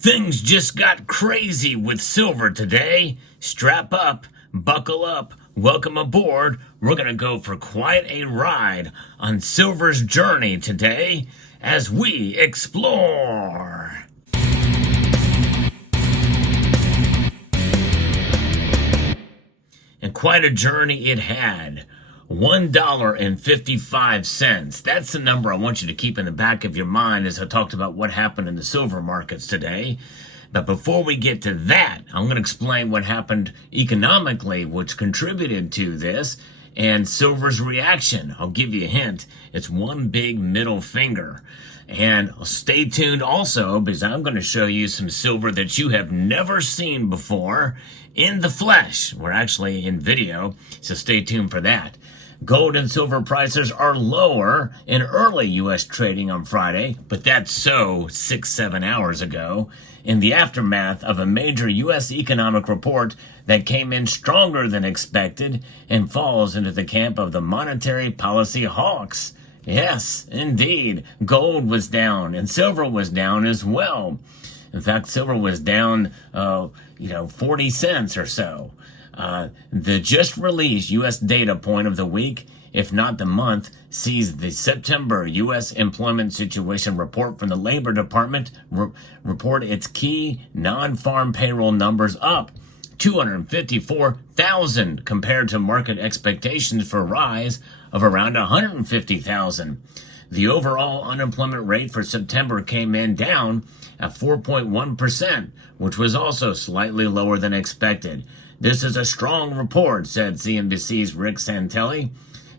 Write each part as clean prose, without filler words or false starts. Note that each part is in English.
Things just got crazy with silver today. Strap up, buckle up, welcome aboard. We're going to go for quite a ride on silver's journey today as we explore. And quite a journey it had. $1.55. That's the number I want you to keep in the back of your mind as I talked about what happened in the silver markets today. But before we get to that, I'm going to explain what happened economically, which contributed to this, and silver's reaction. I'll give you a hint. It's one big middle finger. And stay tuned also, because I'm going to show you some silver that you have never seen before in the flesh. We're actually in video, so stay tuned for that. Gold and silver prices are lower in early U.S. trading on Friday, but that's so 6-7 hours ago, in the aftermath of a major U.S. economic report that came in stronger than expected and falls into the camp of the monetary policy hawks. Yes, indeed, gold was down and silver was down as well. In fact, silver was down, 40 cents or so. The just released U.S. data point of the week, if not the month, sees the September U.S. employment situation report from the Labor Department report its key non-farm payroll numbers up 254,000 compared to market expectations for a rise of around 150,000. The overall unemployment rate for September came in down at 4.1%, which was also slightly lower than expected. This is a strong report, said CNBC's Rick Santelli.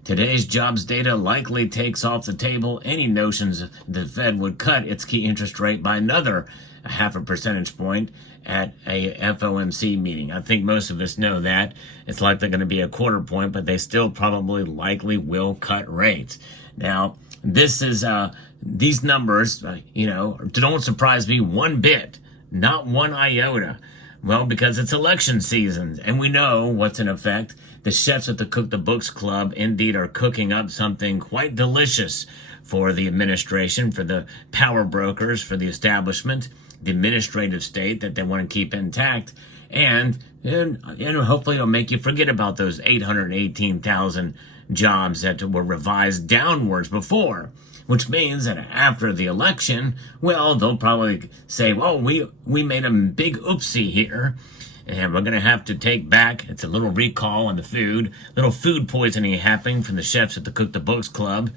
Today's jobs data likely takes off the table any notions the Fed would cut its key interest rate by another half a percentage point at a FOMC meeting. I think most of us know that. It's likely going to be a quarter point, but they still probably likely will cut rates. Now, this is these numbers, don't surprise me one bit, not one iota. Well, because it's election season, and we know what's in effect. The chefs at the Cook the Books Club indeed are cooking up something quite delicious for the administration, for the power brokers, for the establishment, the administrative state that they want to keep intact, and hopefully it'll make you forget about those 818,000 jobs that were revised downwards before. Which means that after the election, well, they'll probably say, well, we made a big oopsie here, and we're going to have to take back, it's a little recall on the food, little food poisoning happening from the chefs at the Cook the Books Club,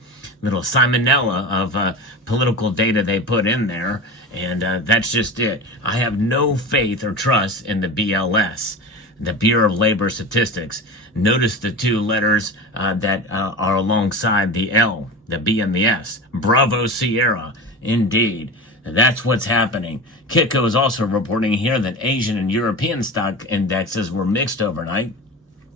little salmonella of political data they put in there, and that's just it. I have no faith or trust in the BLS, the Bureau of Labor Statistics. Notice the two letters that are alongside the L, the B and the S. Bravo Sierra, indeed. That's what's happening. Kitco is also reporting here that Asian and European stock indexes were mixed overnight,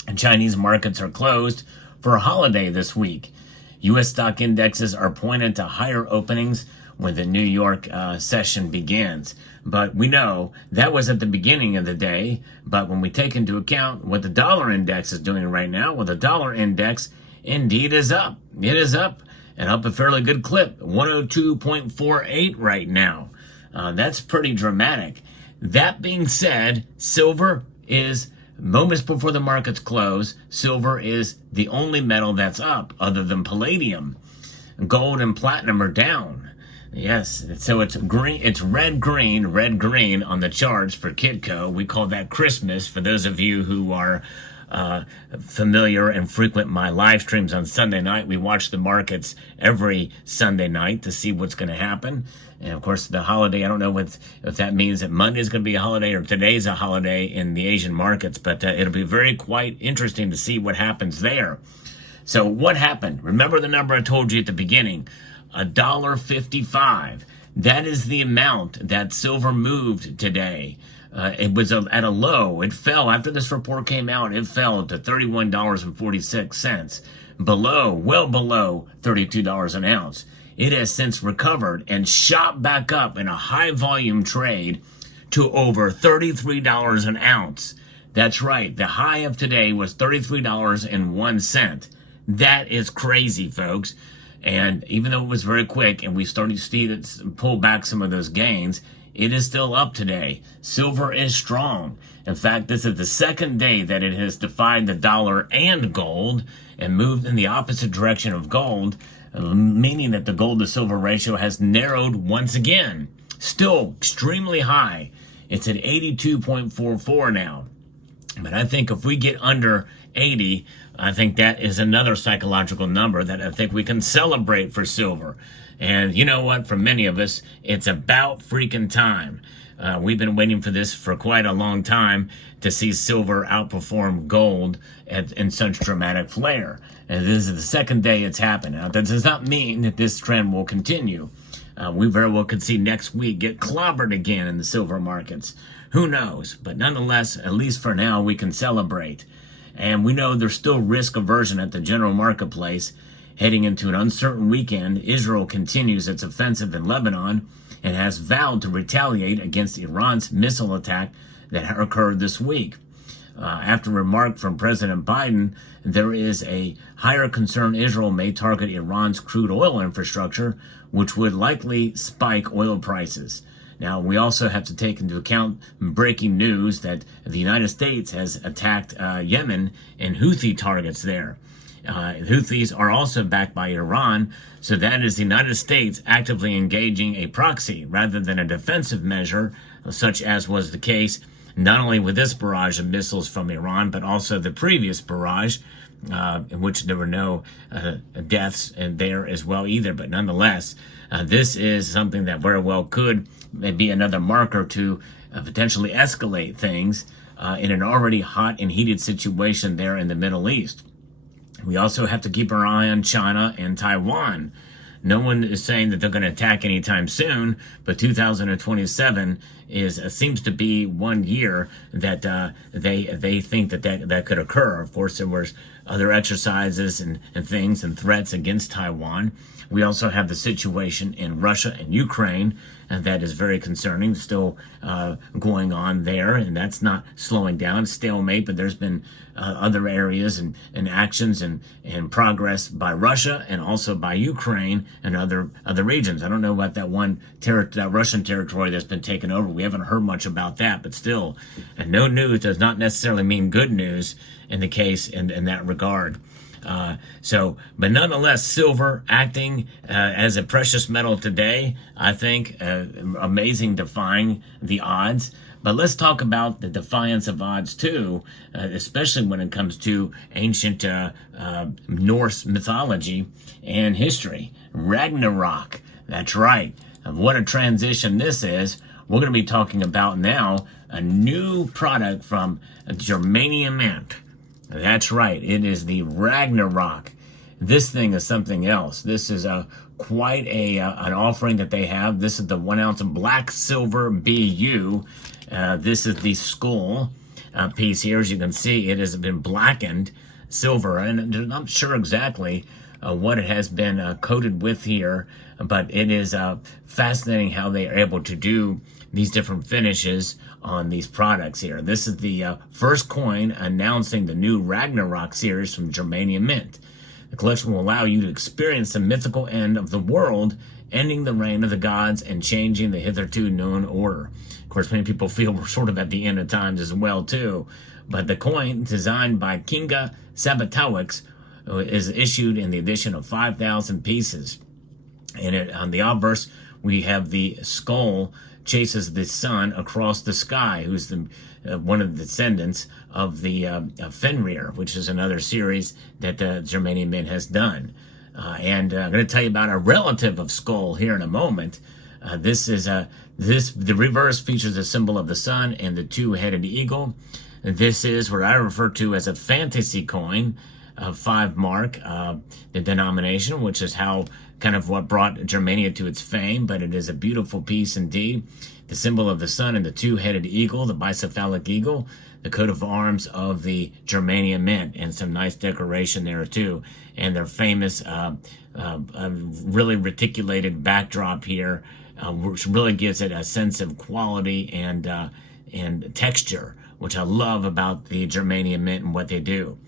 and Chinese markets are closed for a holiday this week. U.S. stock indexes are pointed to higher openings when the New York session begins. But we know that was at the beginning of the day. But when we take into account what the dollar index is doing right now, well, the dollar index indeed is up. It is up, and up a fairly good clip, 102.48 right now. That's pretty dramatic. That being said, silver is, moments before the markets close, silver is the only metal that's up other than palladium. Gold and platinum are down. Yes, so it's green, it's red, green on the charts for Kitco. We call that Christmas for those of you who are familiar and frequent my live streams on Sunday night. We watch the markets every Sunday night to see what's going to happen. And of course, the holiday, I don't know if that means that Monday is going to be a holiday or today's a holiday in the Asian markets, but it'll be very quite interesting to see what happens there. So what happened? Remember the number I told you at the beginning. $1.55. That is the amount that silver moved today. It was at a low. It fell after this report came out. It fell to $31.46, well below $32 an ounce. It has since recovered and shot back up in a high volume trade to over $33 an ounce. That's right. The high of today was $33.01. That is crazy, folks. And even though it was very quick and we started to see it pull back some of those gains, it is still up today. Silver is strong. In fact, this is the second day that it has defied the dollar and gold and moved in the opposite direction of gold, meaning that the gold to silver ratio has narrowed once again. Still extremely high. It's at 82.44 now. But I think if we get under 80, I think that is another psychological number that I think we can celebrate for silver. And you know what? For many of us, it's about freaking time. We've been waiting for this for quite a long time to see silver outperform gold in such dramatic flair. And this is the second day it's happened. Now, that does not mean that this trend will continue. We very well could see next week get clobbered again in the silver markets. Who knows? But nonetheless, at least for now, we can celebrate. And we know there's still risk aversion at the general marketplace. Heading into an uncertain weekend, Israel continues its offensive in Lebanon and has vowed to retaliate against Iran's missile attack that occurred this week. After a remark from President Biden, there is a higher concern Israel may target Iran's crude oil infrastructure, which would likely spike oil prices. Now, we also have to take into account breaking news that the United States has attacked Yemen and Houthi targets there. Houthis are also backed by Iran, so that is the United States actively engaging a proxy rather than a defensive measure, such as was the case not only with this barrage of missiles from Iran, but also the previous barrage, in which there were no deaths there as well either. But nonetheless, this is something that very well could be another marker to potentially escalate things in an already hot and heated situation there in the Middle East. We also have to keep our eye on China and Taiwan. No one is saying that they're going to attack anytime soon, but 2027 seems to be 1 year that they think that could occur. Of course, there was other exercises and things and threats against Taiwan. We also have the situation in Russia and Ukraine, and that is very concerning, still going on there, and that's not slowing down. Stalemate, but there's been other areas and actions and progress by Russia and also by Ukraine and other regions. I don't know about that that Russian territory that's been taken over. We haven't heard much about that, but still, and no news does not necessarily mean good news in the case in that regard. But nonetheless, silver acting as a precious metal today, I think, amazing, defying the odds. But let's talk about the defiance of odds too, especially when it comes to ancient Norse mythology and history. Ragnarok, that's right. What a transition this is. We're going to be talking about now a new product from Germania Mint. That's right. It is the Ragnarok. This thing is something else. This is quite an offering that they have. This is the 1 ounce black silver BU. This is the skull piece here. As you can see, it has been blackened silver, and I'm not sure exactly what it has been coated with here, but it is fascinating how they are able to do these different finishes on these products here. This is the first coin announcing the new Ragnarok series from Germania Mint. The collection will allow you to experience the mythical end of the world, ending the reign of the gods and changing the hitherto known order. Of course, many people feel we're sort of at the end of times as well, too. But the coin, designed by Kinga Sabatowicz, is issued in the edition of 5,000 pieces. And on the obverse, we have the skull chases the sun across the sky, who's one of the descendants of the Fenrir, which is another series that Germania Mint has done. And I'm going to tell you about a relative of skull here in a moment. The reverse features a symbol of the sun and the two-headed eagle. This is what I refer to as a fantasy coin, 5 mark, the denomination, which is how kind of what brought Germania to its fame, but it is a beautiful piece indeed. The symbol of the sun and the two-headed eagle, the bicephalic eagle, the coat of arms of the Germania Mint, and some nice decoration there too. And their famous, really reticulated backdrop here, which really gives it a sense of quality and texture, which I love about the Germania Mint and what they do.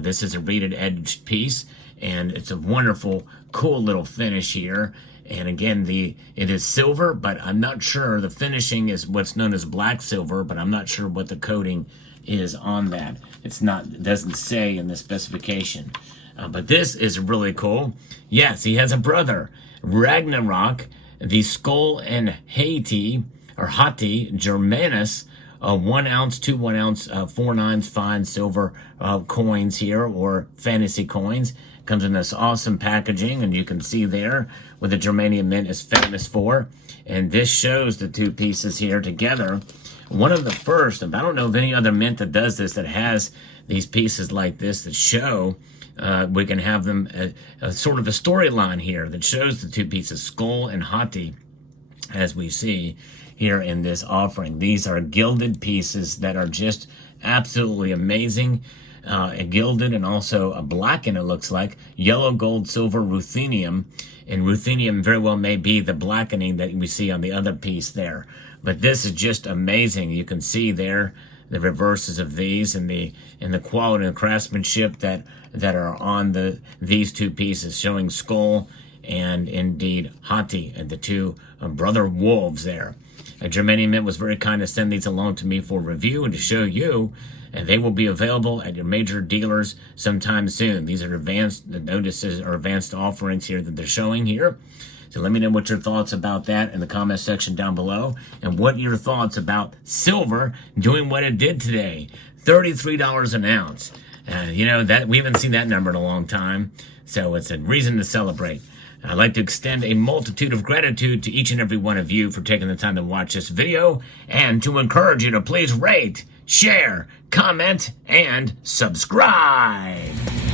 This is a reeded edged piece, and it's a wonderful, cool little finish here. And again, it is silver, but I'm not sure. The finishing is what's known as black silver, but I'm not sure what the coating is on that. It doesn't say in the specification. But this is really cool. Yes, he has a brother, Ragnarok, the skull and Haiti, or Hati Germanus, 1 ounce, 2 1 ounce, 4/9 fine silver coins here, or fantasy coins. Comes in this awesome packaging, and you can see there what the Germania Mint is famous for. And this shows the two pieces here together. One of the first, I don't know of any other mint that does this, that has these pieces like this that show, we can have them, a sort of a storyline here that shows the two pieces, skull and Hati, as we see here in this offering. These are gilded pieces that are just absolutely amazing. Gilded and also a blackened, it looks like, yellow, gold, silver, ruthenium. And ruthenium very well may be the blackening that we see on the other piece there. But this is just amazing. You can see there the reverses of these, and the quality and craftsmanship that are on these two pieces, showing skull and indeed Hati, and the two brother wolves there. Germania Mint was very kind to send these along to me for review and to show you, and they will be available at your major dealers sometime soon. These are advanced notices or advanced offerings here that they're showing here. So let me know what your thoughts about that in the comment section down below, and what your thoughts about silver doing what it did today, $33 an ounce. You know, that we haven't seen that number in a long time, so it's a reason to celebrate. I'd like to extend a multitude of gratitude to each and every one of you for taking the time to watch this video, and to encourage you to please rate, share, comment, and subscribe.